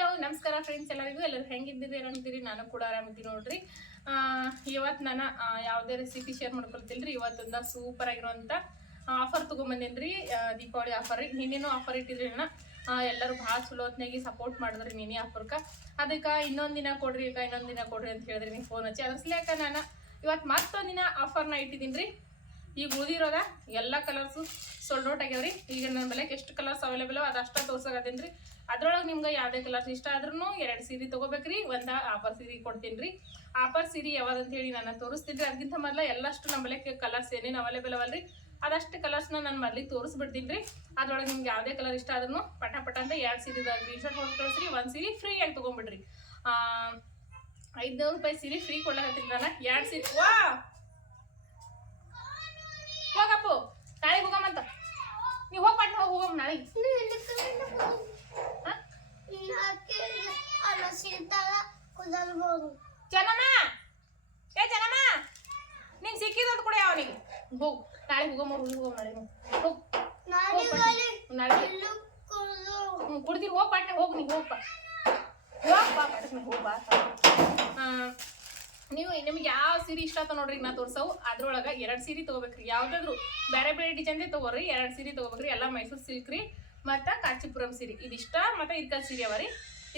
Hello, ನಮಸ್ಕಾರ friends ಎಲ್ಲರಿಗೂ. ಎಲ್ಲರೂ ಹೆಂಗಿದ್ದೀರಿ ಏನಂತೀರಿ ನಾನು ಕೂಡ ಆರಾಮಿದ್ದೀನಿ ನೋಡ್ರಿ. ಇವತ್ತು ನಾನು ಯಾವುದೇ ರೆಸಿಪಿ ಶೇರ್ ಮಾಡ್ಕೊಳ್ತಿಲ್ರಿ. ಇವತ್ತೊಂದು ಸೂಪರ್ ಆಗಿರುವಂಥ ಆಫರ್ ತೊಗೊಂಬಂದೇನ್ರಿ. ದೀಪಾವಳಿ ಆಫರ್ ನಿನ್ನೇನು ಆಫರ್ ಇಟ್ಟಿದ್ರಿ ನಾನು ಎಲ್ಲರೂ ಭಾಳ ಚಲೋ ಸಪೋರ್ಟ್ ಮಾಡಿದ್ರಿ ನಿನ್ನೆ ಆಫರ್ಕ ಅದಕ್ಕೆ ಇನ್ನೊಂದು ದಿನ ಕೊಡ್ರಿ ಅಕ್ಕ, ಇನ್ನೊಂದು ದಿನ ಕೊಡ್ರಿ ಅಂತ ಹೇಳಿದ್ರಿ ನೀವು ಫೋನ್ ಹಚ್ಚಿ. ಅದ್ರ ಸಲಕ ನಾನು ಇವತ್ತು ಮತ್ತೊಂದು ದಿನ ಆಫರ್ನ ಇಟ್ಟಿದ್ದೀನಿ ರೀ ಈಗ ಊದಿರೋದ ಎಲ್ಲ ಕಲರ್ಸು ಸೋಲ್ಡ್ ಔಟ್ ಆಗ್ಯಾವ್ರಿ. ಈಗ ನನ್ನ ಬೆಲೆಗೆ ಎಷ್ಟು ಕಲರ್ಸ್ ಅವೈಲೇಬಲ್ ಅದು ಅಷ್ಟ ತೋರ್ಸಕತ್ತೀನಿ ರೀ ಅದ್ರೊಳಗೆ ನಿಮ್ಗೆ ಯಾವುದೇ ಕಲರ್ಸ್ ಇಷ್ಟ ಆದ್ರೂ ಎರಡು ಸೀರೆ ತೊಗೋಬೇಕ್ರಿ, ಒಂದು ಆಫರ್ ಸೀರೆ ಕೊಡ್ತೀನಿ ರೀ ಆಫರ್ ಸೀರೆ ಯಾವ್ದಂತ ಹೇಳಿ ನಾನು ತೋರಿಸ್ತೀನಿ ಅದಕ್ಕಿಂತ ಮೊದಲ ಎಲ್ಲಷ್ಟು ನಮ್ಮ ಬೆಲೆಗೆ ಕಲರ್ಸ್ ಏನೇನು ಅವೈಲೇಬಲ್ ಅವಲ್ರಿ. ಅದಷ್ಟು ಕಲರ್ಸ್ನ ನಾನು ಮೊದಲಿಗೆ ತೋರಿಸ್ಬಿಡ್ತೀನಿ ರೀ. ಅದ್ರೊಳಗೆ ನಿಮ್ಗೆ ಯಾವುದೇ ಕಲರ್ ಇಷ್ಟ ಆದ್ರೂ ಪಟ ಪಟ ಅಂತ ಎರಡು ಸೀರೆ ಗ್ರೀನ್ ಶರ್ಟ್ ಹೊಟ್ಟು ಕಳಿಸ್ರಿ, ಒಂದು ಸೀರೆ ಫ್ರೀಯಾಗಿ ತೊಗೊಂಬಿಡ್ರಿ. ಐದುನೂರು ರೂಪಾಯಿ ಸೀರೆ ಫ್ರೀ ಕೊಡ್ಲಾಕತ್ತೀನಿ ನಾನು. ಎರಡು ಸೀರೆ ವಾ! ಹೋಗಪ್ಪು. ನಾಳೆ ಹೋಗಮ್ಮಂತ ನೀವು ಹೋಗಿ ಪಟ್ನ ಹೋಗಿ ಹೋಗಮ್ಮ ನಾಳೆ ಹಾ? ಜನಮ್ಮ! ಏ ಜನಮ್ಮ! ನೀನ್ ಸಿಕ್ಕಿದಂತ ಕೂಡ ಅವನಿಗೆ ಹೋಗು ನಾಳೆ ಹೋಗಮ್ಮ ಹೋಗಮ್ಮ ನಾಳೆ ಹೋಗು. ನಾಳೆ ಕುಡ್ದಿರಿ ಹೋಗಿ ಹೋಗ್ ಹೋಗಿ ನೀವು ಹೋಗಪ್ಪ ಹೋಗಪ್ಪ ಪಾಟ್ನೆ ಹೋಗ್ಬಾ ನೀವು ನಿಮ್ಗೆ ಯಾವ ಸೀರೆ ಇಷ್ಟ ಆತ ನೋಡ್ರಿ ನಾ ತೋರ್ಸವು. ಅದ್ರೊಳಗೆ ಎರಡು ಸೀರೆ ತೊಗೋಬೇಕ್ರಿ. ಯಾವ್ದಾದ್ರು ಬೇರೆ ಬೇರೆ ಡಿಸೈನ್ದೇ ತೊಗೋರಿ ಎರಡು ಸೀರೆ ತೊಗೋಬೇಕ್ರಿ. ಎಲ್ಲ ಮೈಸೂರು ಸಿಲ್ಕ್ ರೀ. ಮತ್ತು ಕಾಂಚಿಪುರಂ ಸೀರೆ. ಇದಿಷ್ಟ ಮತ್ತು ಇರ್ಕಲ್ ಸೀರೆ ಅವ ರೀ.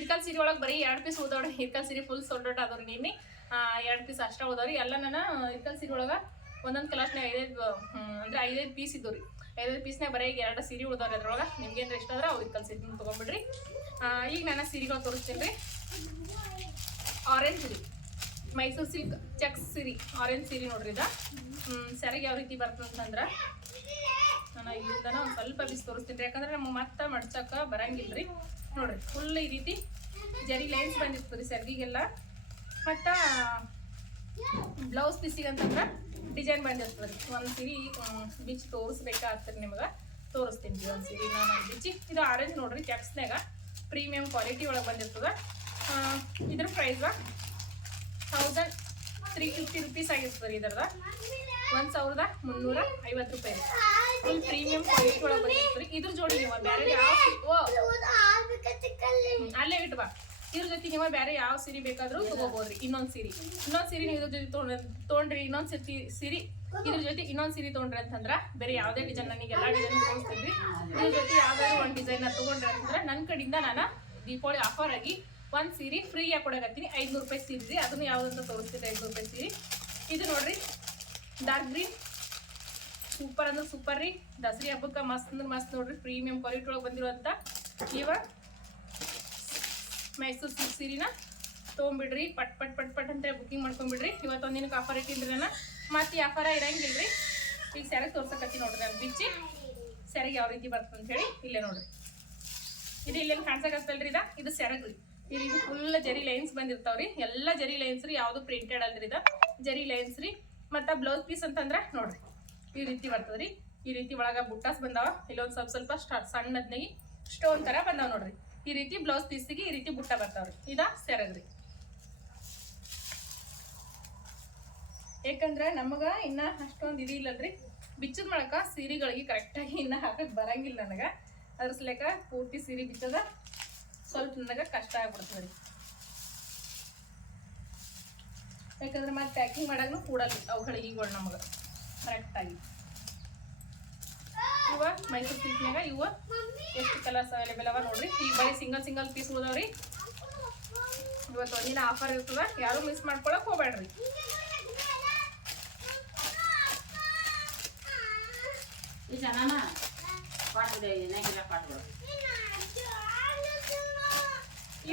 ಇರ್ಕಲ್ ಸೀರೆ ಒಳಗೆ ಬರೀ ಎರಡು ಪೀಸ್ ಉಳ್ದವ್ರಿ ಇರ್ಕಲ್ ಸೀರೆ ಫುಲ್ ಸೋಲ್ಡ್ ಔಟ್ ಆದವ್ರಿ ನಿನ್ನೆ ಎರಡು ಪೀಸ್ ಅಷ್ಟ ಓದವ್ರಿ. ಎಲ್ಲ ನಾನು ಇರ್ಕಲ್ ಸೀರೆ ಒಳಗೆ ಒಂದೊಂದು ಕಲರ್ಸ್ನಾಗ ಐದೈದು ಅಂದ್ರೆ ಐದೈದು ಪೀಸ್ ಇದ್ದವು ರೀ. ಐದೈದು ಪೀಸ್ನಾಗ ಬರೀ ಈಗ ಎರಡು ಸೀರೆ ಉಳ್ದವ್ರಿ ಅದ್ರೊಳಗೆ. ನಿಮ್ಗೆ ಏನಾರ ಇಷ್ಟ ಆದ್ರೆ ಅವು ಇರ್ಕಲ್ ಸೀರೆ ತೊಗೊಂಬಿಡ್ರಿ ಈಗ ನಾನು ಸೀರೆಗಳು ತೋರಿಸ್ತೀನಿ ರೀ. ಆರೆಂಜ್ ರೀ ಮೈಸೂರು ಸಿಲ್ಕ್ ಚೆಕ್ಸ್ ಸೀರೆ. ಆರೆಂಜ್ ಸೀರೆ ನೋಡ್ರಿ ಇದು. ಸರಿಗೆ ಯಾವ ರೀತಿ ಬರ್ತದೆ ಅಂತಂದ್ರೆ ನಾನು ಇಲ್ಲಿಂದನ ಒಂದು ಸ್ವಲ್ಪ ಬಿಸಿ ತೋರಿಸ್ತೀನಿ ಯಾಕಂದ್ರೆ ನಮ್ಗೆ ಮತ್ತೆ ಮಡ್ಚಕ್ಕೆ ಬರಂಗಿಲ್ಲ ರೀ ನೋಡ್ರಿ ಫುಲ್ ಈ ರೀತಿ ಜರಿ ಲೈನ್ಸ್ ಬಂದಿರ್ತದೆ ರೀ ಮತ್ತ ಬ್ಲೌಸ್ ಪೀಸಿಗೆ ಡಿಸೈನ್ ಬಂದಿರ್ತದೆ ಒಂದು ಸೀರೆ ಬಿಚ್ಚಿ ತೋರಿಸ್ಬೇಕಾಗ್ತದೆ ನಿಮಗೆ. ತೋರಿಸ್ತೀನಿ ಒಂದು ಸೀರೆ ನಾನು ಬಿಚ್ಚಿ. ಇದು ಆರೆಂಜ್ ನೋಡ್ರಿ ಕ್ಯಾಪ್ಸ್ನಾಗ ಪ್ರೀಮಿಯಂ ಕ್ವಾಲಿಟಿ ಒಳಗೆ ಬಂದಿರ್ತದೆ. ಇದ್ರ price thousand three fifty rupees ಆಗಿರ್ತದೆ ರೀ ಇದರದ ಒಂದು ಸಾವಿರದ ಮುನ್ನೂರ ಐವತ್ತು ರೂಪಾಯಿ. ಫುಲ್ ಪ್ರೀಮಿಯಂ ಕ್ವಾಲಿಟಿ ಒಳಗೆ ಇದ್ರ ಜೋಡಿ ನೀವು ಬೇರೆ ಯಾವ ಸೀರೆ ಓ. ಹ್ಮ್, ಅಲ್ಲೇ ಇಟ್ಟು ಬಾ. ಇದ್ರ ಜೊತೆ ನೀವು ಬೇರೆ ಯಾವ ಸೀರೆ ಬೇಕಾದ್ರೂ ತಗೋಬೋದ್ರಿ. ಇನ್ನೊಂದು ಸೀರೆ. ಇನ್ನೊಂದು ಸೀರೆ ನೀವು ಇದ್ರ ಜೊತೆ ತೊಗೊಂಡ್ರಿ ತೊಗೊಂಡ್ರಿ ಇನ್ನೊಂದ್ ಸೀರೆ ಸೀರೆ. ಇದ್ರ ಜೊತೆ ಇನ್ನೊಂದು ಸೀರೆ ತೊಗೊಂಡ್ರಿ ಅಂತಂದ್ರೆ ಬೇರೆ ಯಾವುದೇ ಡಿಸೈನ್ ನನಗೆ ಎಲ್ಲಾ ಡಿಸೈನ್ ತೋರಿಸ್ತೀನಿ. ಇದ್ರ ಜೊತೆ ಯಾವ್ದಾದ್ರು ಒಂದು ಡಿಸೈನ್ ತಗೊಂಡ್ರಿ ಅಂತಂದ್ರೆ ನನ್ನ ಕಡೆಯಿಂದ ನಾನು ದೀಪಾವಳಿ ಆಫರ್ ಆಗಿ ಒಂದು ಸೀರೆ ಫ್ರೀ ಆಗಿ ಕೊಡಕತ್ತೀನಿ. ಐದ್ನೂರು ರೂಪಾಯಿ ಸೀರೆ ಅದನ್ನ ಅದನ್ನು ಯಾವ್ದಂತ ತೋರಿಸ್ತೀನಿ ಐದ್ನೂರು ರೂಪಾಯಿ ಸೀರೆ. ಇದು ನೋಡ್ರಿ ಡಾರ್ಕ್ ಗ್ರೀನ್ ಸೂಪರ್ ಅಂದ್ರೆ ಸೂಪರ್ ರೀ. ದಸರಿ ಹಬ್ಬಕ್ಕೆ ಮಸ್ತ್ ಅಂದ್ರೆ ಮಸ್ತ್ ನೋಡ್ರಿ. ಪ್ರೀಮಿಯಂ ಕ್ವಾಲಿಟಿ ಒಳಗೆ ಬಂದಿರುವಂತ ಇವ ಮೈಸೂರು ಸಿಲ್ಕ್ ಸೀರಿನ ತೊಗೊಂಬಿಡ್ರಿ. ಪಟ್ ಪಟ್ ಪಟ್ ಪಟ್ ಅಂತ ಬುಕಿಂಗ್ ಮಾಡ್ಕೊಂಬಿಡ್ರಿ. ಇವತ್ತೊಂದಿನಕ್ಕೆ ಆಫರ್ ಇಟ್ಟಿನ್ರಿ ನಾನು ಮತ್ತೆ ಈ ಆಫರ ಇರಂಗಿಲ್ಲ ರೀ ಈಗ ಸ್ಯಾರಿ ತೋರ್ಸಕತ್ತಿ ನೋಡ್ರಿ ನಾನು ಬಿಚ್ಚಿ. ಸ್ಯಾರಿಗೆ ಯಾವ ರೀತಿ ಬರ್ತದೆ ಅಂತ ಹೇಳಿ ಇಲ್ಲೇ ನೋಡ್ರಿ. ಇದು ಇಲ್ಲೇನು ಕಾಣ್ಸಕತ್ತಲ್ರಿ ಇದ? ಇದು ಸೆರಗ್ ರೀ ಇದು ಫುಲ್ ಜರಿ ಲೈನ್ಸ್ ಬಂದಿರ್ತಾವ್ರಿ ಎಲ್ಲ ಜರಿ ಲೈನ್ಸ್ ರೀ, ಯಾವುದು ಪ್ರಿಂಟೆಡ್ ಅಲ್ರಿ ಇದ. ಜರಿ ಲೈನ್ಸ್ ರೀ. ಮತ್ತು ಬ್ಲೌಸ್ ಪೀಸ್ ಅಂತಂದ್ರೆ ನೋಡ್ರಿ. ಈ ರೀತಿ ಬರ್ತದ್ರಿ ಈ ರೀತಿ ಒಳಗ ಬುಟ್ಟಾಸ್ ಬಂದಾವ. ಇಲ್ಲೊಂದು ಸ್ವಲ್ಪ ಸ್ವಲ್ಪ ಸಣ್ಣದ್ನಾಗಿ ಸ್ಟೋನ್ ತರ ಬಂದಾವ ನೋಡ್ರಿ. ಈ ರೀತಿ ಬ್ಲೌಸ್ ಪೀಸಿಗೆ ಈ ರೀತಿ ಬುಟ್ಟ ಬರ್ತಾವ್ರಿ. ಇದ ಸೆರಗ್ರಿ. ಯಾಕಂದ್ರೆ ನಮಗ ಇನ್ನ ಅಷ್ಟೊಂದು ಇದು ಇಲ್ಲಲ್ರಿ. ಬಿಚ್ಚದ ಮಾಡಕ ಸೀರೆಗಳಿಗೆ ಕರೆಕ್ಟಾಗಿ ಇನ್ನ ಹಾಕಕ್ ಬರಂಗಿಲ್ಲ ನನಗ. ಅದ್ರ ಸಲೇಕ ಪೂರ್ತಿ ಸೀರೆ ಬಿಚ್ಚದ ಸ್ವಲ್ಪ ನನಗೆ ಕಷ್ಟ ಆಗ್ಬಿಡ್ತದ್ರಿ. ಯಾಕಂದ್ರೆ ಮತ್ತೆ ಪ್ಯಾಕಿಂಗ್ ಮಾಡಕ್ಕೂ ಕೂಡಲ್ಲ ಅವುಗಳಿಗೆ ಈಗಳು ನಮಗೆ. ಕರೆಕ್ಟಾಗಿ. ಇವ ಮೈಸೂರು ಸಿಲ್ಕ್ನಾಗ ಇವ ಎಷ್ಟು ಕಲರ್ಸ್ ಅವೈಲೇಬಲ್ ಅವ ನೋಡ್ರಿ. ಈಗ ಬರೀ ಸಿಂಗಲ್ ಸಿಂಗಲ್ ಪೀಸ್ ಉಳ್ದವ್ರಿ. ಇವತ್ತು ಒಂದಿನ ಆಫರ್ ಇರ್ತದ. ಯಾರು ಮಿಸ್ ಮಾಡ್ಕೊಳಕ್ ಹೋಗ್ಬೇಡ್ರಿ.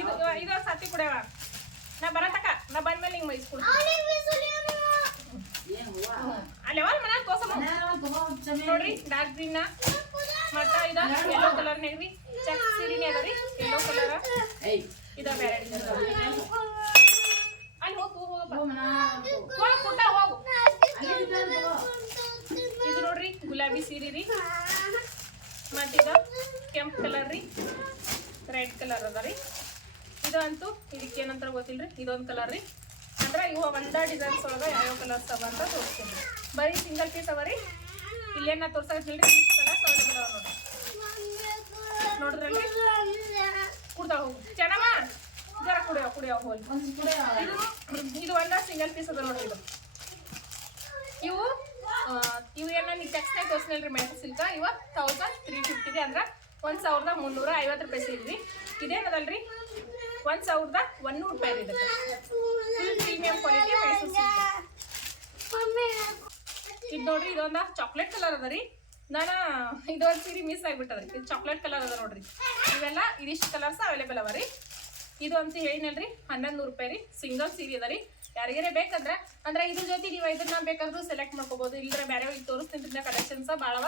ಇದು ಇದು ಸತಿ ಕುಡಿಯವ. ನಾ ಬರತಕ. ನಾ ಬಂದ್ಮೇಲೆ ಹಿಂಗೆ ಮೈಸ್ಕೊಡ್ತೀನಿ ಅಲ್ಲಿ ಅವಲ್ ಮನ್ಯಾಗ ಕೋಸಮ ನೋಡ್ರಿ ಡಾರ್ಕ್ ಗ್ರೀನ್ ಮತ್ತ ಇದ ಯೆಲ್ಲೋ ಕಲರ್ ನಾಗ್ರಿ ಚೆಕ್ ಸೀರೆನೇ ಅದ ರೀ ಯೆಲ್ಲೋ ಕಲರ್ ಇದ ಬೇರೆ. ಅಲ್ಲಿ ಹೋಗು ಹೋಗಪ್ಪ ಪುಟ್ಟ ಹೋಗು. ಇದು ನೋಡ್ರಿ ಗುಲಾಬಿ ಸೀರೆ ರೀ. ಮತ್ತಿದ ಕೆಂಪು ಕಲರ್ ರೀ. ರೆಡ್ ಕಲರ್ ಅದ ರೀ. ಇದು ಅಂತೂ ಇದಕ್ಕೆ ಏನಂತಾರ ಗೊತ್ತಿಲ್ಲ ರೀ ಇದೊಂದು ಕಲರ್ ರೀ. ಇವು ಒಂದ ಡಿಸೈನ್ಸ್ ಒಳಗೆ ಯಾವ ಕಲರ್ಸ್ ಅವ ಅಂತ ತೋರಿಸ್ತೀನಿ. ಬರೀ ಸಿಂಗಲ್ ಪೀಸ್ ಅವ ರೀ. ಇಲ್ಲೇನ ತೋರ್ಸಕತ್ತಿಲ್ಲ ರೀ ಕಲರ್ಸ್ ಅವೈಲೇಬಲ್ ಅವ ನೋಡ್ರಿ. ಹೋಗು. ಚೆನ್ನಮ್ಮ ಕುಡಿಯೋ ಹೋಲ್ ಒಂದ್ ಕೂಡ ಇದು ಇದು ಒಂದ ಸಿಂಗಲ್ ಪೀಸ್ ಅದ ನೋಡ್ರಿ ಇದು. ಇವು ಇವು ಏನೋ ನೀವು ಚೆಕ್ಸ್ನಾಗ ತೋರಿಸ್ನಲ್ರಿ ಮೆಣಸು ಸಿಲ್ಕ ಇವ ತೌಸಂಡ್ ತ್ರೀ ಫಿಫ್ಟಿಗೆ ಅಂದ್ರೆ ಒಂದ್ ಸಾವಿರದ ಮುನ್ನೂರ ಐವತ್ತು ರೂಪಾಯಿ ಸಿಗ್ರಿ ಇದೇನದಲ್ರಿ? ಒಂದ್ ಸಾವಿರದ ಒಂದೂರು ರೂಪಾಯಿ ಮೈಸೂರು ಇದು ನೋಡ್ರಿ, ಇದೊಂದ ಚಾಕ್ಲೇಟ್ ಕಲರ್ ಅದ ರೀ. ನಾನು ಇದೊಂದು ಸೀರೆ ಮಿಸ್ ಆಗ್ಬಿಟ್ಟದ್ರಿ ಇದು ಚಾಕ್ಲೇಟ್ ಕಲರ್ ಅದ ನೋಡ್ರಿ. ಇವೆಲ್ಲ ಇದಿಷ್ಟು ಕಲರ್ಸ್ ಅವೈಲೇಬಲ್ ಅವ ರೀ. ಇದು ಅಂತ ಹೇಳಿನಲ್ರಿ, ಹನ್ನೊಂದು ನೂರು ರೂಪಾಯಿ ರೀ. ಸಿಂಗಲ್ ಸೀರೆ ಅದ ರೀ. ಯಾರಿಗಾರೆ ಬೇಕಂದ್ರೆ, ಅಂದ್ರೆ ಇದ್ರ ಜೊತೆ ನೀವು ಇದನ್ನ ಬೇಕಾದ್ರೂ ಸೆಲೆಕ್ಟ್ ಮಾಡ್ಕೋಬಹುದು ಇಲ್ಲದ್ರೆ ಬೇರೆ ತೋರಿಸ್ತೀನಿ ಕಲೆಕ್ಷನ್ಸ್ ಭಾಳವ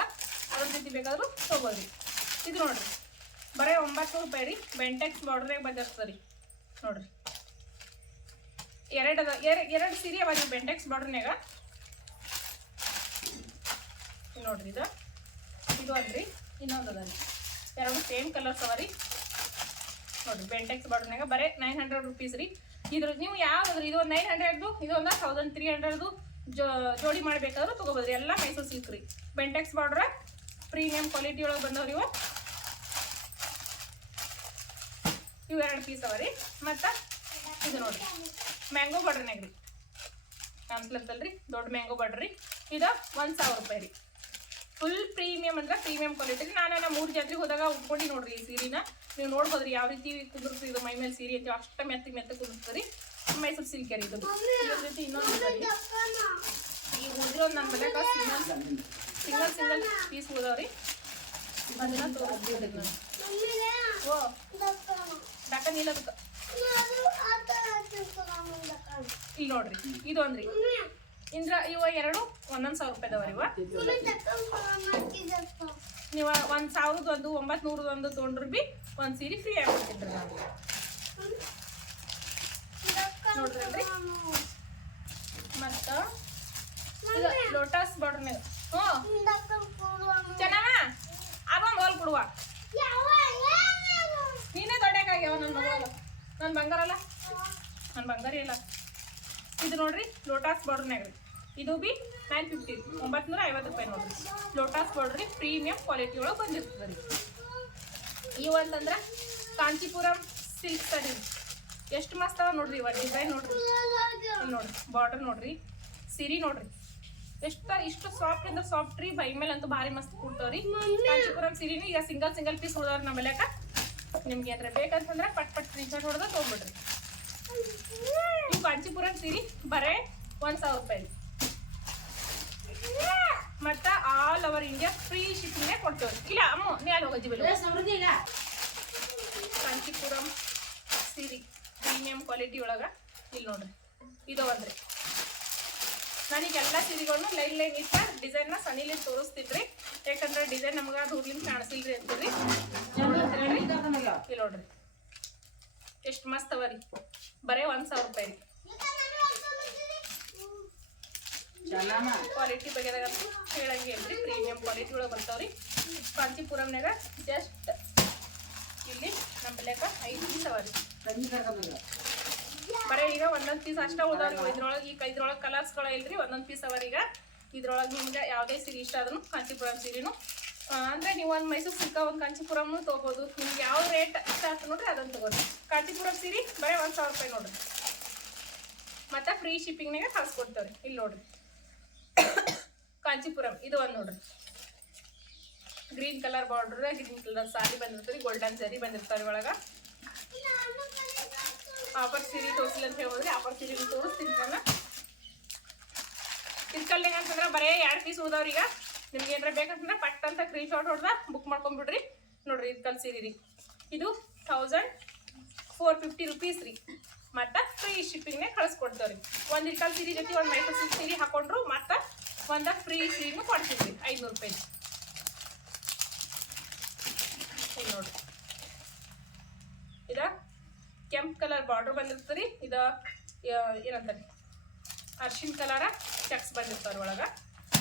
ಅದ್ರ ಜೊತೆ ಬೇಕಾದ್ರೂ ತೊಗೋರಿ ಇದು ನೋಡ್ರಿ. ಬರೀ ಒಂಬತ್ತು ರೂಪಾಯಿ ರೀ. ಬೆಂಟೆಕ್ಸ್ ಬಾರ್ಡ್ರಾಗ ಬಂದಿರ್ತದೆ ರೀ. ನೋಡ್ರಿ. ಎರಡು ಅದ ಎರಡು ಸೀರೆ ಅವಾಗ ಬೆಂಟೆಕ್ಸ್ ಬಾರ್ಡ್ರ್ನಾಗ ನೋಡ್ರಿ ಇದು. ಇದು ಅಲ್ರಿ. ಇನ್ನೊಂದು ಅದ ಎರಡು ಸೇಮ್ ಕಲರ್ಸ್ ಅವ ರೀ. ನೋಡ್ರಿ ಬೆಂಟೆಕ್ಸ್ ಬಾರ್ಡ್ರ್ನಾಗ ಬರೀ ನೈನ್ ಹಂಡ್ರೆಡ್ ರುಪೀಸ್ ರೀ. ಇದ್ರ ನೀವು ಯಾವ್ದು ಇದು ಒಂದು ನೈನ್ ಹಂಡ್ರೆಡ್ದು ಇದು ಒಂದು ತೌಸಂಡ್ ತ್ರೀ ಹಂಡ್ರೆಡ್ದು ಜೋ, ಜೋಡಿ ಮಾಡಬೇಕಾದ್ರೂ ತೊಗೋಬೋದು ಎಲ್ಲ ಮೈಸೂರು ಸಿಲ್ಕ್ ರೀ ಬೆಂಟೆಕ್ಸ್ ಬಾರ್ಡ್ರ ಪ್ರೀಮಿಯಂ ಕ್ವಾಲಿಟಿ ಒಳಗೆ ಬಂದವ್ರಿ ಇವು. ಇವು ಎರಡು ಪೀಸ್ ಅವ ರೀ ಮತ್ತು ಇದು ನೋಡಿರಿ. ಮ್ಯಾಂಗೋ ಬಾರ್ಡ್ರ್ನಾಗ ರೀ ಕಾಣಿಸ್ಲತ್ತಲ್ರಿ ದೊಡ್ಡ ಮ್ಯಾಂಗೋ ಬಾರ್ಡ್ರಿ ಇದು ಒಂದು ಸಾವಿರ ರೂಪಾಯಿ ರೀ. ಫುಲ್ ಪ್ರೀಮಿಯಂ ಅಂದ್ರೆ ಪ್ರೀಮಿಯಂ ಕ್ವಾಲಿಟಿ ರೀ. ನಾನು ನಮ್ಮ ಮೂರು ಜಾತ್ರೆಗೆ ಹೋದಾಗ ಉಟ್ಕೊಂಡು ನೋಡ್ರಿ ಈ ಸೀರೆನ. ನೀವು ನೋಡ್ಬೋದು ರೀ ಯಾವ ರೀತಿ ಕುದುರ್ತು ಇದು ಮೈ ಮೇಲೆ ಸೀರೆ ಐತಿ. ಅಷ್ಟು ಮೆತ್ತ ಮೆತ್ತ ಕುದುರ್ಸ್ತೀರಿ. ಮೈಸೂರು ಸಿಲ್ಕ್ ರೀ ಇದು. ಇನ್ನೊಂದು ರೀ. ಈ ಉಳಿದಿರೋದು ನನ್ನ ಸಿಂಗಲ್ ಸಿಂಗಲ್ ಸಿಂಗಲ್ ಪೀಸ್ ಹೋದವ್ರಿ. ಅದನ್ನ ತೋರಿಸ್ತೀನಿ ನಾನು. ಓ ಡಾಕ ನೀಲದಕ್ಕೆ ಇಲ್ಲಿ ನೋಡ್ರಿ ಇದೊಂದ್ರಿ ಇಂದ್ರ, ಇವ ಎರಡು ಒಂದೊಂದು ಸಾವಿರ ರೂಪಾಯಿ ಅದಾವ ಇವ. ನೀವು ಒಂದು ಸಾವಿರದ ಒಂದು ಒಂಬತ್ತು ನೂರದ ಒಂದು ತೊಗೊಂಡ್ರು ಬಿ ಒಂದು ಸೀರೆ ಫ್ರೀ ಆಗ್ಬಿಟ್ಟಿದ್ರಿ ನಾವು. ನೋಡ್ರಲ್ರಿ ಮತ್ತು ಲೋಟಸ್ ಲೋಟಸ್ ಬಾರ್ಡರ್ನಾಗ ಹ್ಞೂ ಚೆನ್ನಾಗ? ಅದೊಂದು ಹೋಲ್ ಕೊಡುವ. ದೊಡ್ಡಕ್ಕಾಗ್ಯಾವ ನನ್ನ ಮಗಳಲ್ಲ ನನ್ನ ಬಂಗಾರ ಅಲ್ಲ? ನನ್ನ ಬಂಗಾರ ಇಲ್ಲ. ಇದು ನೋಡ್ರಿ ಲೋಟಾಸ್ ಬಾರ್ಡರ್ನಾಗ ರೀ ಇದು ಬಿ ನೈನ್ ಫಿಫ್ಟಿ ಒಂಬತ್ತು ಐವತ್ತು ರೂಪಾಯಿ ನೋಡ್ರಿ. ಲೋಟಾಸ್ ಬಾರ್ಡ್ರಿ ಪ್ರೀಮಿಯಂ ಕ್ವಾಲಿಟಿ ಒಳಗೆ ಬಂದಿರ್ತದೆ ರೀ. ಈ ಒಂದಂದ್ರೆ ಕಾಂಚಿಪುರಂ ಸಿಲ್ಕ್ ಸರಿ ಎಷ್ಟು ಮಸ್ತ್ ಅವ ನೋಡ್ರಿ ಇವ ಡಿಸೈನ್ ನೋಡ್ರಿ. ನೋಡ್ರಿ ಬಾರ್ಡರ್ ನೋಡ್ರಿ. ಸಿರಿ ನೋಡ್ರಿ. ಎಷ್ಟು, ಇಷ್ಟು ಸಾಫ್ಟ್ ಅಂದ್ರೆ ಸಾಫ್ಟ್ ರೀ, ಬೈ ಮೇಲೆ ಅಂತೂ ಭಾರಿ ಮಸ್ತ್ ಕೊಡ್ತಾವ್ರಿ ಕಾಂಚಿಪುರಂ ಸೀರಿನೂ ಈಗ ಸಿಂಗಲ್ ಸಿಂಗಲ್ ಪೀಸ್ ಹೋದವ್ರಿ ನಮ್ಮ ಬೆಲೆಕ ನಿಮ್ಗೆ ಏನಾರ ಬೇಕಂತಂದ್ರೆ ಪಟ್ ಪಟ್ ಸ್ಕ್ರೀನ್ಶಾಟ್ ಹೊಡೆದ ತೊಗೊಂಬಿಡ್ರಿ ನೀವು ಕಾಂಚಿಪುರ ಸೀರಿ ಬರೇ ಒಂದ್ ಸಾವಿರ ರೂಪಾಯಿ. ಮತ್ತ all over India free shipping ಕೊಡ್ತೇವೆ. ಇಲ್ಲ ಅಮ್ಮ ನೀ ಅಲ್ಲಿ ಹೋಗಿ ಬಿಡು ಸಮೃದ್ಧಿ ಇಲ್ಲ ಕಾಂಚೀಪುರಂ ಸೀರೆ ಪ್ರೀಮಿಯಂ ಕ್ವಾಲಿಟಿ ಒಳಗ ಇಲ್ಲಿ ನೋಡ್ರಿ. ಇದು ಒಂದ್ರಿ. ನನಗೆ ಎಲ್ಲ ಸೀರೆಗಳನ್ನು ಲೈನ್ ಲೈನ್ ಇಟ್ಟ ನ ಸನಿಲಿ ತೋರಿಸ್ತಿದ್ರಿ. ಯಾಕಂದ್ರೆ ಡಿಸೈನ್ ನಮ್ಗೆ ದೂರ್ಲಿಂದ ಕಾಣಿಸಿಲ್ರಿ ಅಂತೀರಿ ಇಲ್ಲಿ ನೋಡ್ರಿ. ಎಷ್ಟು ಮಸ್ತ್ ಅವ ರೀ. ಬರೇ ಒಂದ್ ಸಾವಿರ ರೂಪಾಯಿ ರೀ. ಕ್ವಾಲಿಟಿ ಬಗ್ಗೆದಾಗ ಹೇಳಂಗೆ ರೀ ಪ್ರೀಮಿಯಂ ಕ್ವಾಲಿಟಿ ಒಳಗೆ ಬರ್ತಾವ್ರಿ ಕಾಂಚಿಪುರಂನಾಗ ಜಸ್ಟ್ ಇಲ್ಲಿ ನಮ್ಮ ಲೆಕ್ಕ ಐದು ಪೀಸ್ ಅವ ರೀ. ಬರೀ ಈಗ ಒಂದೊಂದು ಪೀಸ್ ಅಷ್ಟೇ ಉಳ್ದಾವ್ರಿ ಇದ್ರೊಳಗೆ ಈಗ ಇದ್ರೊಳಗೆ ಕಲರ್ಸ್ಗಳ ಇಲ್ರಿ. ಒಂದೊಂದು ಪೀಸ್ ಅವರಿಗ ಈಗ. ಇದ್ರೊಳಗೆ ನಿಮ್ಗೆ ಯಾವುದೇ ಸೀರೆ ಇಷ್ಟ ಆದ್ರೂ ಕಾಂಚಿಪುರಂ ಸೀರೆನು ಅಂದ್ರೆ ನೀವು ಒಂದು ಮೈಸೂರು ಸಿಕ್ಕ ಒಂದು ಕಾಂಚಿಪುರಂ ತೊಗೋಬೋದು. ನಿಮ್ಗೆ ಯಾವ ರೇಟ್ ಇಷ್ಟ ಆಗ್ತದೆ ನೋಡ್ರಿ ಅದನ್ನ ತಗೋರಿ. ಕಾಂಚಿಪುರಂ ಸೀರೆ ಬರೀ ಒಂದು ಸಾವಿರ ರೂಪಾಯಿ ನೋಡ್ರಿ. ಮತ್ತೆ ಫ್ರೀ ಶಿಪ್ಪಿಂಗ್ನಾಗ ಕಳ್ಸ್ಕೊಡ್ತೇವ್ರಿ ಇಲ್ಲಿ ನೋಡ್ರಿ. ಕಾಂಚಿಪುರಂ ಇದು ಒಂದು ನೋಡ್ರಿ. Green colour border green colour sari ಬಂದಿರ್ತದೆ ಗೋಲ್ಡನ್ ಸ್ಯಾರಿ ಬಂದಿರ್ತಾರೆ ಒಳಗ. ಆಫರ್ ಸೀರಿ ತೋರಿಸಿಲ್ಲ ಅಂತ ಹೇಳಿದ್ರೆ ಆಫರ್ ಸೀರೆ ತೋರಿಸ್ತೀನಿ ನಾನು. ಅಂತಂದ್ರೆ ಬರೇ ಎರಡು ಪೀಸ್ ಹೋದವ್ರಿಗ ನಿಮ್ಗೆ ಏನಾರ ಬೇಕಂತಂದ್ರೆ ಪಟ್ ಅಂತ ಸ್ಕ್ರೀನ್ ಶಾಟ್ ಹೊಡೆದ ಬುಕ್ ಮಾಡ್ಕೊಂಬಿಡ್ರಿ ನೋಡ್ರಿ ಇದು ಕಲ್ಸಿರಿ ಇದು ಥೌಸಂಡ್ ಫೋರ್ ಫಿಫ್ಟಿ ರುಪೀಸ್ ರೀ. ಮತ್ತು ಫ್ರೀ ಶಿಪ್ಪಿಂಗ್ನೇ ಕಳಿಸ್ಕೊಡ್ತೇವ್ರಿ. ಒಂದು ಇರ್ಕಲ್ ಕಲ್ಸಿರಿ ಜೊತೆ ಒಂದು ಮೈಸೂರು ಸಿಲ್ಕ್ ಸೀರಿ ಹಾಕೊಂಡ್ರು, ಮತ್ತು ಒಂದು ಫ್ರೀ ಸೀರೆನೂ ಕೊಡ್ತೀವಿ ರೀ ಐದುನೂರು ರೂಪಾಯಿ. ನೋಡ್ರಿ. ಇದ ಕೆಂಪ್ ಕಲರ್ ಬಾರ್ಡರ್ ಬಂದಿರ್ತದೆ ರೀ. ಇದು ಏನಂತಾರೆ? ಅರ್ಶಿನ ಕಲರ ಚೆಕ್ಸ್ ಬಂದಿರ್ತಾರ ಒಳಗ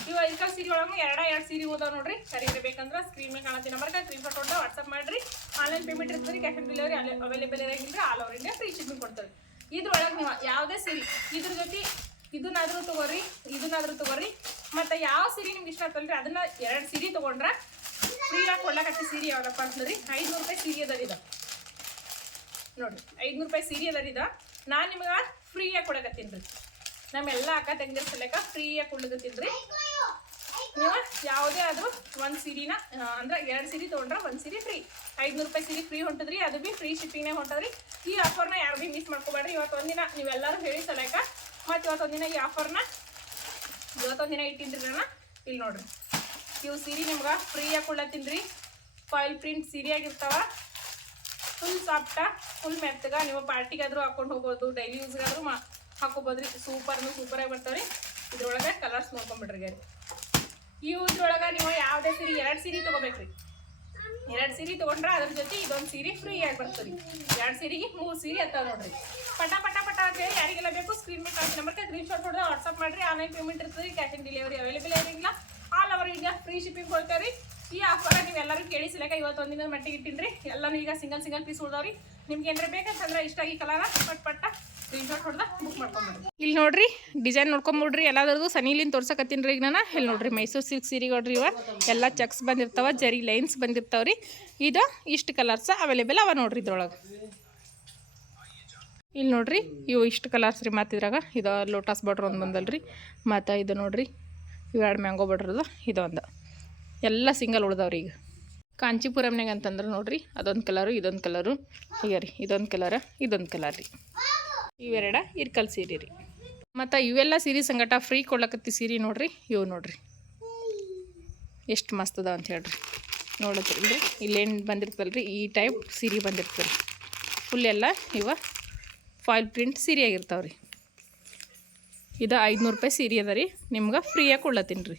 ಇವ ಐಕಲ್ ಸೀರೆ ಒಳಗೆ ಎರಡ, ಎರಡು ಸೀರೆ ಓದಾವ ನೋಡ್ರಿ. ಸರಿ ಬೇಕಂದ್ರೆ ಸ್ಕ್ರೀನ್ ಮೇಲೆ ಕಾಣತ್ತೀನಿ ನಂಬರ್ಗೆ. ಸ್ಕ್ರೀನ್ ಶಾಟ್ ಹೊಡೆದ ವಾಟ್ಸಪ್ ಮಾಡ್ರಿ ಆನ್ಲೈನ್ ಪೇಮೆಂಟ್ ಇರ್ತದೆ cash on delivery available ಇರೋಂಗಿದ್ರೆ all over India free shipping ಕೊಡ್ತಾರೆ ಇದ್ರೊಳಗೆ ಯಾವುದೇ ಸೀರೆ, ಇದ್ರ ಜೊತೆ ಇದನ್ನಾದರೂ ತಗೋರಿ ಇದನ್ನಾದರೂ ತಗೋರಿ. ಮತ್ತು ಯಾವ ಸೀರೆ ನಿಮ್ಗೆ ಇಷ್ಟ ಆಗ್ತಲ್ರಿ ಅದನ್ನ ಎರಡು ಸೀರೆ ತೊಗೊಂಡ್ರೆ ಫ್ರೀಯಾಗಿ ಕೊಡ್ಲಾಕತ್ತಿ ಸೀರೆ ಯಾವ್ದಪ್ಪ ಅಂತಂದ್ರಿ. ಐದುನೂರು ರೂಪಾಯಿ ಸೀರೆ ಅದ ಇದು. ಐದುನೂರು ರೂಪಾಯಿ ಸೀರೆ ಅದ ರೀ ಇದ. ನಾನು ನಿಮಗೆ ಫ್ರೀಯಾಗಿ ಕೊಡಕತ್ತೀನಿ ರೀ. ನಮ್ಮೆಲ್ಲ ಅಕ್ಕ ತಂಗಿರ ಸಲಕ ಫ್ರೀಯಾಗಿ ಕೊಡ್ಲಕತ್ತೀನಿ ರೀ. ನೀವು ಯಾವುದೇ ಆದರೂ ಒಂದು ಸೀರಿನ ಅಂದ್ರೆ ಎರಡು ಸೀರೆ ತೊಗೊಂಡ್ರೆ ಒಂದು ಸೀರೆ ಫ್ರೀ ಐದ್ನೂರು ರೂಪಾಯಿ ಸೀರೆ ಫ್ರೀ ಹೊಂಟದ್ರಿ, ಅದು ಬಿ ಫ್ರೀ ಶಿಪ್ಪಿಂಗ್ನಾಗ ಹೊಂಟದ್ರಿ. ಈ ಆಫರ್ನ ಯಾರು ಬಿ ಮಿಸ್ ಮಾಡ್ಕೋಬೇಡ್ರಿ ಇವತ್ತು ಒಂದಿನ ನೀವೆಲ್ಲರೂ ಹೇಳಿ ಸಲಕ ಮತ್ತು ಇವತ್ತೊಂದಿನ ಈ ಆಫರ್ನ ಇವತ್ತೊಂದಿನ ಇಟ್ಟಿನ್ರಿ ನಾನು ಇಲ್ಲಿ ನೋಡ್ರಿ. ಇವು ಸೀರೆ ನಿಮ್ಗೆ ಫ್ರೀಯಾಗಿ ಕೊಡ್ಲತ್ತೀನಿ ಫಾಯಿಲ್ ಪ್ರಿಂಟ್ ಸೀರೆ ಆಗಿರ್ತಾವ. ಫುಲ್ ಸಾಫ್ಟ ಫುಲ್ ಮೆತ್ತಗ. ನೀವು ಪಾರ್ಟಿಗಾದರೂ ಹಾಕೊಂಡು ಹೋಗ್ಬೋದು ಡೈಲಿ ಯೂಸ್ಗಾದ್ರೂ ಮಾ, ಹಾಕೋಬೋದ್ರಿ. ಸೂಪರ್ನು ಸೂಪರಾಗಿ ಬರ್ತಾವ್ರಿ. ಇದ್ರೊಳಗೆ ಕಲರ್ಸ್ ನೋಡ್ಕೊಂಬಿಡ್ರಿ ಗಾರಿ ಇವು ನೀವು ಯಾವುದೇ ಸೀರೆ, ಎರಡು ಸೀರೆ ತೊಗೋಬೇಕ್ರಿ. ಎರಡು ಸೀರೆ ತೊಗೊಂಡ್ರೆ ಅದ್ರ ಜೊತೆ ಇದೊಂದು ಸೀರೆ ಫ್ರೀ ಆಗಿ ಬರ್ತದೆ ಎರಡು ಸೀರೆಗೆ ಮೂರು ಸೀರೆ ಅತ್ತಾವ ನೋಡ್ರಿ. ಪಟ ಪಟ ಪಟ ಅಂತೇಳಿ ಯಾರಿಗೆಲ್ಲ ಬೇಕು ಸ್ಕ್ರೀನ್ ಮೇಲೆ ಕಾಣಿಸಿ ನಂಬರ್ಗೆ ಸ್ಕ್ರೀನ್ ಶಾಟ್ ಹೊಡೆದು ವಾಟ್ಸಪ್ ಮಾಡಿರಿ. ಆನ್ಲೈನ್ ಪೇಮೆಂಟ್ ಇರ್ತದೆ ಕ್ಯಾಶ್ ಆನ್ ಡೆಲಿವರಿ ಅವೈಲೇಬಲ್ ಇರೋಂಗಿಲ್ಲ all over India free shipping ಕೊಡ್ತೇವೆ ಈ ಆಫರ್ ನೀವು ಎಲ್ಲರೂ ಕೇಳಿಸಿಲಾಕ ಇವತ್ತು ದಿನದ ಮಟ್ಟಿಗೆ ಇಟ್ಟಿನ್ರಿ. ಎಲ್ಲಾನು ಈಗ ಸಿಂಗಲ್ ಸಿಂಗಲ್ ಪೀಸ್ ಉಳ್ದವ್ರಿ. ನಿಮ್ಗೆ ಏನಾರ ಬೇಕಂತಂದ್ರೆ ಇಷ್ಟ ಆಗಿ ಕಲರ ಪಟ್, ಪಟ್ಟ ಇಲ್ಲಿ ನೋಡ್ರಿ ಡಿಸೈನ್ ನೋಡ್ಕೊಂಬಿಡ್ರಿ. ಎಲ್ಲಾದ್ರದ್ದು ಸನಿಲಿಂದ ತೋರ್ಸಕತ್ತೀನಿ ರೀ ಈಗ ನಾನು. ಇಲ್ಲಿ ನೋಡ್ರಿ, ಮೈಸೂರು ಸಿಲ್ಕ್ ಸೀರೆ ನೋಡ್ರಿ ಇವ. ಎಲ್ಲ ಚೆಕ್ಸ್ ಬಂದಿರ್ತಾವ ಜರಿ ಲೈನ್ಸ್ ಬಂದಿರ್ತಾವ್ರಿ. ಇದು ಇಷ್ಟು ಕಲರ್ಸ್ ಅವೈಲೇಬಲ್ ಅವ ನೋಡ್ರಿ ಇದ್ರೊಳಗೆ. ಇಲ್ಲಿ ನೋಡ್ರಿ, ಇವು ಇಷ್ಟು ಕಲರ್ಸ್ ರೀ ಮತ್ತು ಇದ್ರಾಗ. ಇದು ಲೋಟಸ್ ಬಾರ್ಡ್ರ್ ಒಂದು ಬಂದಲ್ರಿ. ಮತ್ತು ಇದು ನೋಡ್ರಿ, ಇವು ಎರಡು ಮ್ಯಾಂಗೋ ಬಾರ್ಡ್ರದು ಇದೊಂದು ಎಲ್ಲ ಸಿಂಗಲ್ ಉಳ್ದವ್ರಿ ಈಗ. ಕಾಂಚಿಪುರಂನಾಗ ಅಂತಂದ್ರೆ ನೋಡ್ರಿ, ಅದೊಂದು ಕಲರು ಇದೊಂದು ಕಲರು ಈಗ ರೀ ಇದೊಂದು ಕಲರ ಇದೊಂದು ಕಲರ್ ರೀ. ಇವೆರಡ ಇರ್ಕಲ್ ಸೀರೆ ರೀ. ಮತ್ತು ಇವೆಲ್ಲ ಸೀರೆ ಸಂಗಟ ಫ್ರೀ ಕೊಡ್ಲಕತ್ತಿ ಸೀರೆ ನೋಡ್ರಿ, ಇವು ನೋಡ್ರಿ. ಎಷ್ಟು ಮಸ್ತ್ ಅದ ಅಂತ ಹೇಳ್ರಿ. ನೋಡತ್ರಿ ಇಲ್ಲೇನು ಬಂದಿರ್ತಲ್ರಿ, ಈ ಟೈಪ್ ಸೀರೆ ಬಂದಿರ್ತದೆ ಫುಲ್ ಎಲ್ಲ ಇವ ಫಾಯಿಲ್ ಪ್ರಿಂಟ್ ಸೀರೆ ಆಗಿರ್ತಾವೆ ರೀ ಇದು ಐದುನೂರು ರೂಪಾಯಿ ಸೀರೆ ಅದ ರೀ, ನಿಮ್ಗೆ ಫ್ರೀಯಾಗಿ ಕೊಡ್ಲತ್ತೀನಿ ರೀ.